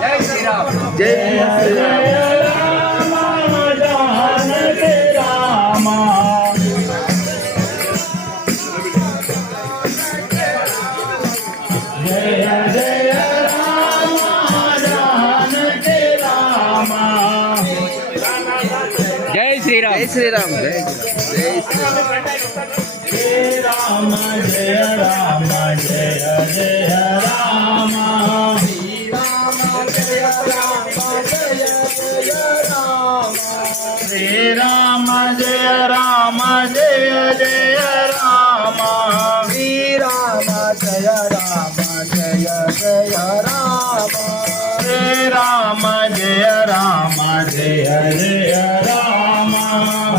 జై శ్రీరామ్ జై జై శ్రీరామ్. జై శ్రీరామ్. జై జై శ్రీరామ్. జయ రామ జయ రామ జయ జయ రామ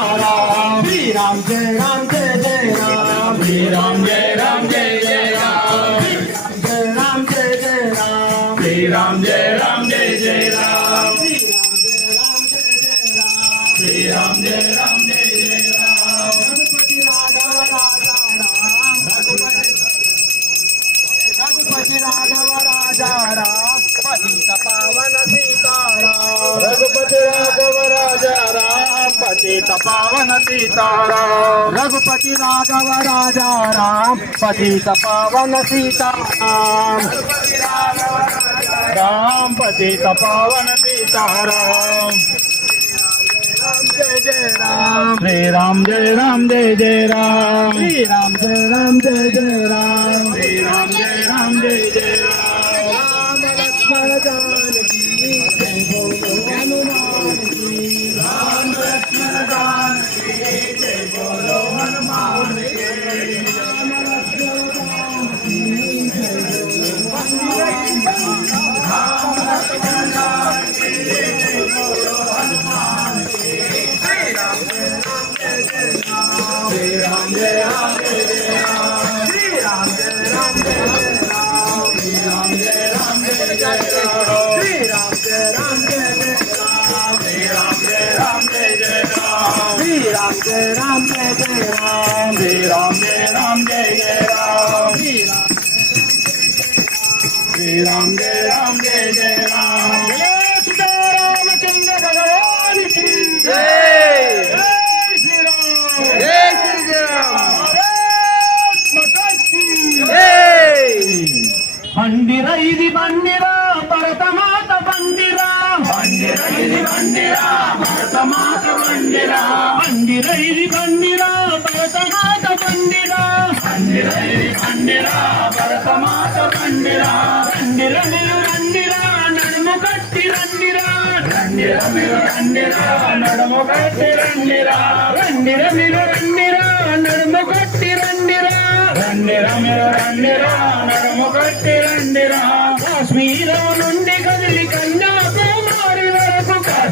సీతారామ శ్రీ రామ జయ రామ జయ జయ రామ శ్రీ రామ జయ రామ జయ జయ రామ జయ రామ జయ జయ రామ శ్రీ రామ జయ రామ జయ జయ రామ శ్రీ రామ జయ రామ జయ జయ రామ రఘుపతి రాఘవ రాజా రామ రఘుపతి రఘుపతి రాఘవ రాజా రామ పతిత పావన సీతారామ రఘుపతి రాఘవ రాజా अचेत पावन सीताराम रघुपति राघव राजा राम पतित पावन सीताराम राम पतित पावन सीताराम जय जय राम श्री राम जय राम जय जय राम श्री राम जय राम जय जय राम श्री राम जय राम जय जय राम राम लक्ष्मण जानकी हनुमान राम जय राम जय जय राम श्री राम जय राम जय जय राम श्री राम श्री राम जय राम जय जय राम जय सीतारामचंद्र भगवान की జై जय श्री राम జై శ్రీరామ్ భారత్ మాతా కీ జై బండిర ఇది బండిర భరతమాత బండిర బండిర ఇది బండిర భరతమాత బండిర బండిర ఇది బండిర భరతమాత బండిర బండిర. ఇది బండిర భరతమాత బండిర రండిర మీరు రండిర నడుము కట్టి రండిర రండిర మీరు రండిర నడుము కట్టి రండిర. రండిర మీరు రండిర నడుము కట్టి రండిర రండిర మీరు రండిర నడుము కట్టి రండిరా. కాశ్మీరం నుండి కదిలి కన్యాకుమారి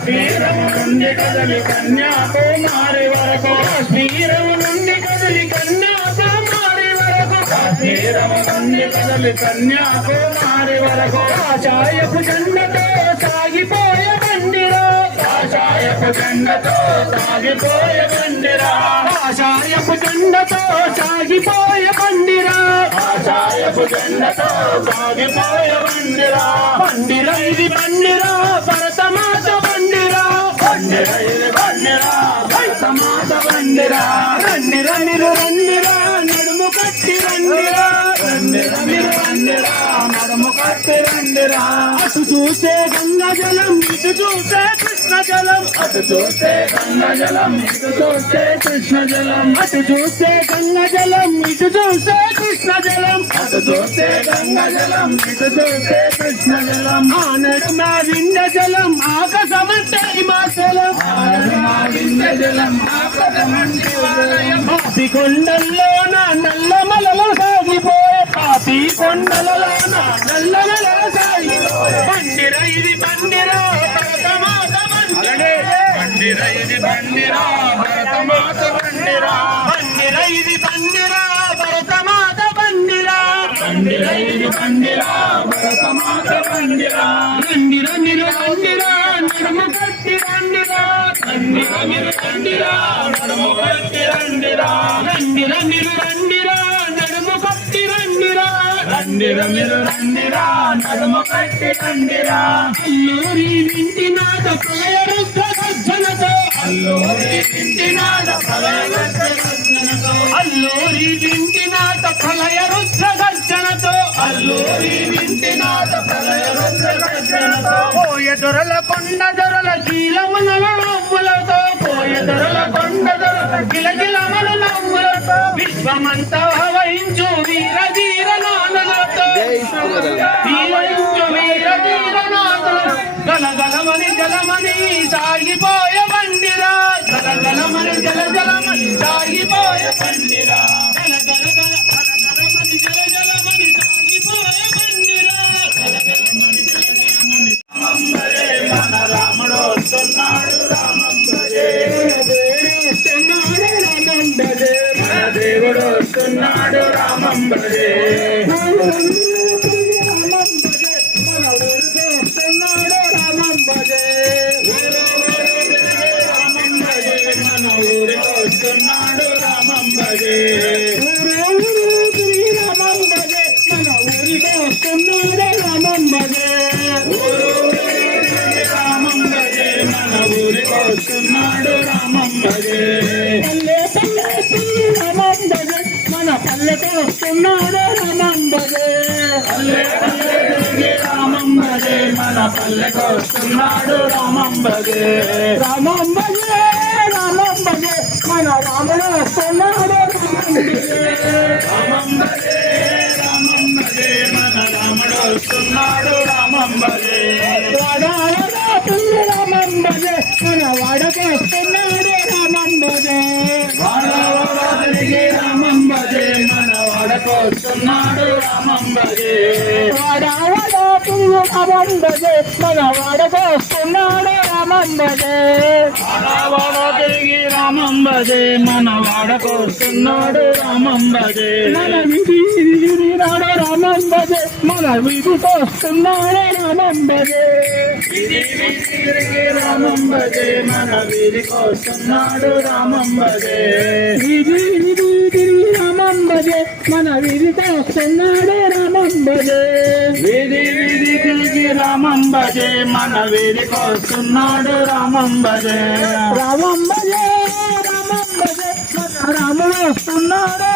వరకు కాశ్మీరం నుండి కదిలి కన్యాకుమారి వరకు కాశ్మీరం నుండి కదిలి కన్యాకుమారి వరకు కాశ్మీరం నుండి కదిలి కన్యాకుమారి వరకు కాషాయపు జెండతో సాగిపోయే బండిరా. కాషాయపు జెండతో సాగిపోయే బండిరా. కాషాయపు జెండతో సాగిపోయే బండిరా కాషాయపు జెండతో సాగిపోయే బండిరా బండిరా ఇది బండిరా పరత అటు చూసే గంగా జలం ఇటు చూసే కృష్ణ జలం అటు చూసే గంగా జలం ఇటు చూసే కృష్ణ జలం అటు చూసే గంగా జలం ఇటు చూసే కృష్ణ జలం అటు చూసే గంగా జలం ఇటు చూసే కృష్ణ జలం ఆనడు మా వింద జలం ఆకాశమంటే హిమాచలం. ఆనడు మా వింద జలం ఆకాశమంటే వలయం పాపి కొండల్లోన నల్లమలలో సాగిపోయే పాపి కొండలలోన నల్లమలలో బండిరా ఇది బండిరా భరతమాత బండిరా బండిరా ఇది బండిరా భరతమాత బండిరా బండిరా ఇది బండిరా భరతమాత కట్టి రండిరా బండిరా మీరు రండిరా నడుము కట్టి రండిరా రండిరా మీరు రండిరా నడుము కట్టి రండిరా. అల్లూరి వింటి నాద ప్రళయ రుద్ర గర్జనతో. అల్లూరి వింటి నాద ప్రళయ రుద్ర గర్జనతో. అల్లూరి వింటి నాద ప్రళయ రుద్ర గర్జనతో. అల్లూరి వింటి నాద ప్రళయ రుద్ర గర్జనతో. పోయ దొరల కొండ దొరల గీలముల నవ్వులతో పోయ దొరల కొండ దొరల గిలగిలముల నవ్వులతో విశ్వమంతా హవయించు వీర ధీర గలగలమని జలమని సాగిపోయే బండిరా గలగలమని గల జలమని సాగిపోయే రాముడు వస్తున్నాడు దేవుడు వస్తున్నాడు రామంబరే మన ఊరికి వస్తున్నాడు రామంబరే మన పల్లెకి వస్తున్నాడు తిరిగి రామంబరే మన పల్లెకి వస్తున్నాడు రామంబరే రామంబరే రామంబరే మన రాముడు వస్తున్నాడు రామంబరే రామంబరే మన రాముడు వస్తున్నాడు రామంబరే రామంబరే మన వాడకి వస్తున్నాడు రామంబరే వాడవాడికి రామంబరే మన వాడకు వస్తున్నాడు రామంబరే వాడవాడికి రామంబరే మన వాడకు వస్తున్నాడు వాడవాడ తిరిగి రామంబరే మన వాడకు వస్తున్నాడు రామంబరే మన విధి విధి నాడు రామంబరే మన విధికి వస్తున్నాడు రామంబరే విధి విధి తిరిగి రామంబరే మన వీధికి వస్తున్నాడు రామంబరే విధి విధి తిరిగి రామంబరే మన వీధికి వస్తున్నాడు రామంబరే విధి తిరిగి రామంబరే మన మన రాముడు వస్తున్నాడు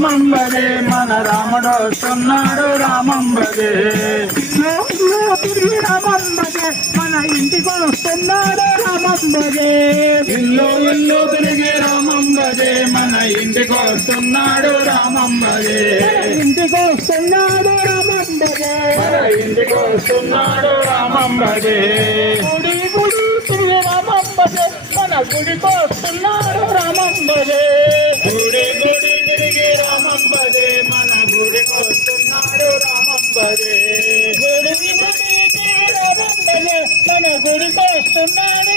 రామంబరే మన రాముడు వస్తున్నాడు రామంబరే తిరిగి రామంబరే మన ఇంటికి వస్తున్నాడు రామంబరే ఇల్లు ఇల్లు తిరిగి రామంబరే మన ఇంటికి వస్తున్నాడు రామంబరే ఇంటికి వస్తున్నాడు రామంబరే మన ఇంటికి వస్తున్నాడు రామంబరే గుడి గుడి తిరిగి రామంబరే మన గుడికి వస్తున్నాడు రామంబరే గుడి రామంబరే మన గుడికొస్తున్నాడు రామంబరే. గుడి మన గుడికి వస్తున్నాడు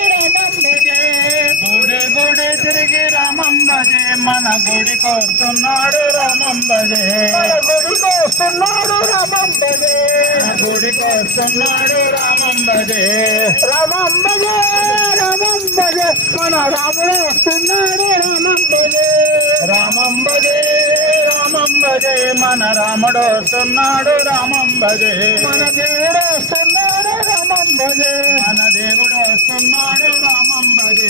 గుడి గుడి తిరిగి రామంబరే మన గుడికి వస్తున్నాడు రామంబరే మన గుడికి వస్తున్నాడు రామంబరే గుడికి వస్తున్నాడు రామంబరే రామంబరే రామంబరే మన రాముడు వస్తున్నాడు రామంబరే రామంబరే రామంబరే మన రాముడు వస్తున్నాడు రామంబరే మన దేవుడు వస్తున్నాడు రామంబరే మన దేవుడు వస్తున్నాడు రామంబరే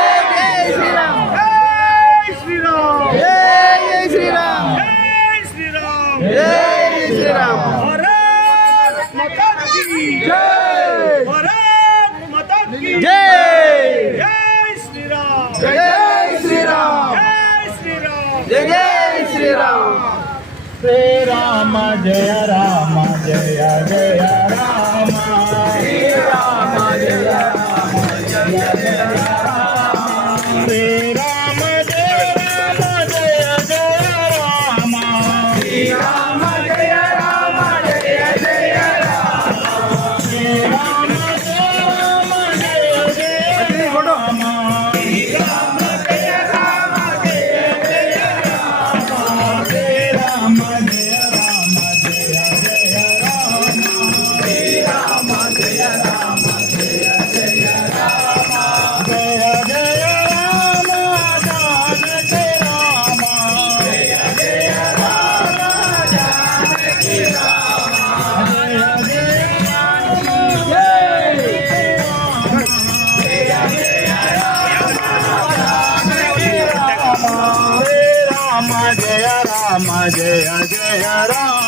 Rama Jaya Rama Jaya Jaya Rama. Jaya Jaya Ram.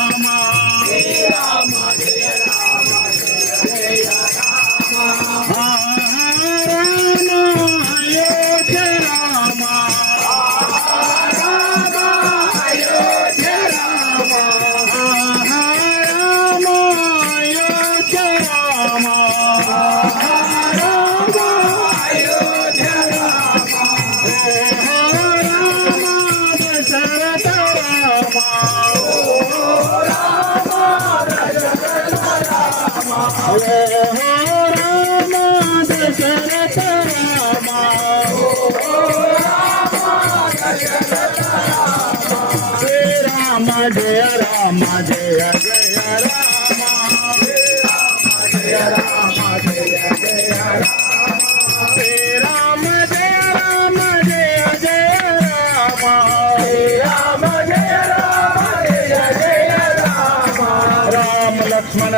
Yeah.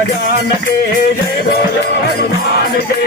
ज्ञान के जय बोलो हनुमान के